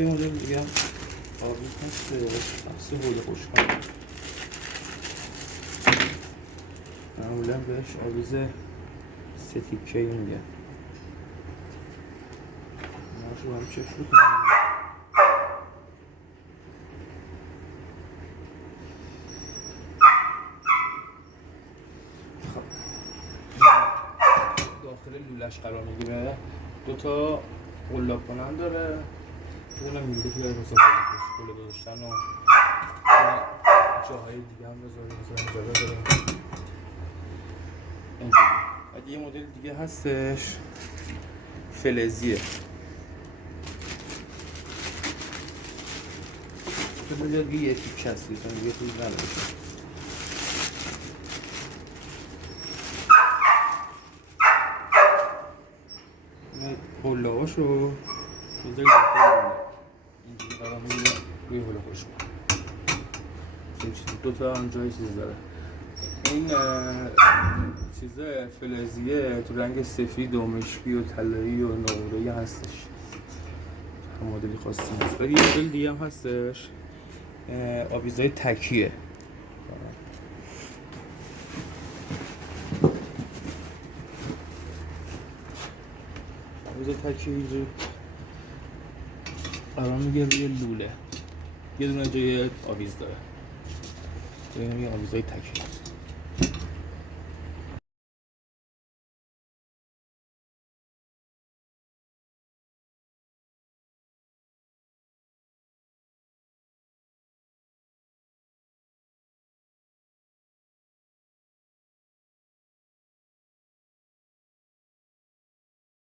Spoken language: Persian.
یه مدل دیگه هم آویز هست بحث حوله خوشکن معمولا بهش آویز ستیکه‌ای میگه. ناش رو هم چشم کنیم. خب داخل لولش قرار میگیره، دوتا قلاب کنن داره، اونم میگه که برای مثلا قلاب گذاشتن و جاهای دیگه هم بذاره، مثلا اینجا بذاره اینجوری. بعد یه مدل دیگه هستش فلزیه، بذار یه تیکه هست دیگه یه توی نداره. قلاباشو بذاری داخل اینجوری قرار میگیره روی حوله خوشکن. دوتا هم جای چیز داره. این چیزه فلزیه تو رنگ سفید و مشکی و طلایی و نقره‌ای هستش، هم مدلی خاصی هست. ولی یه مدل دیگه هم هستش آویزهای تکیه. آویز تکیه اینجوری قرار میگه روی لوله، یه دونه جای آویز داره، یه آویزهای تکیه.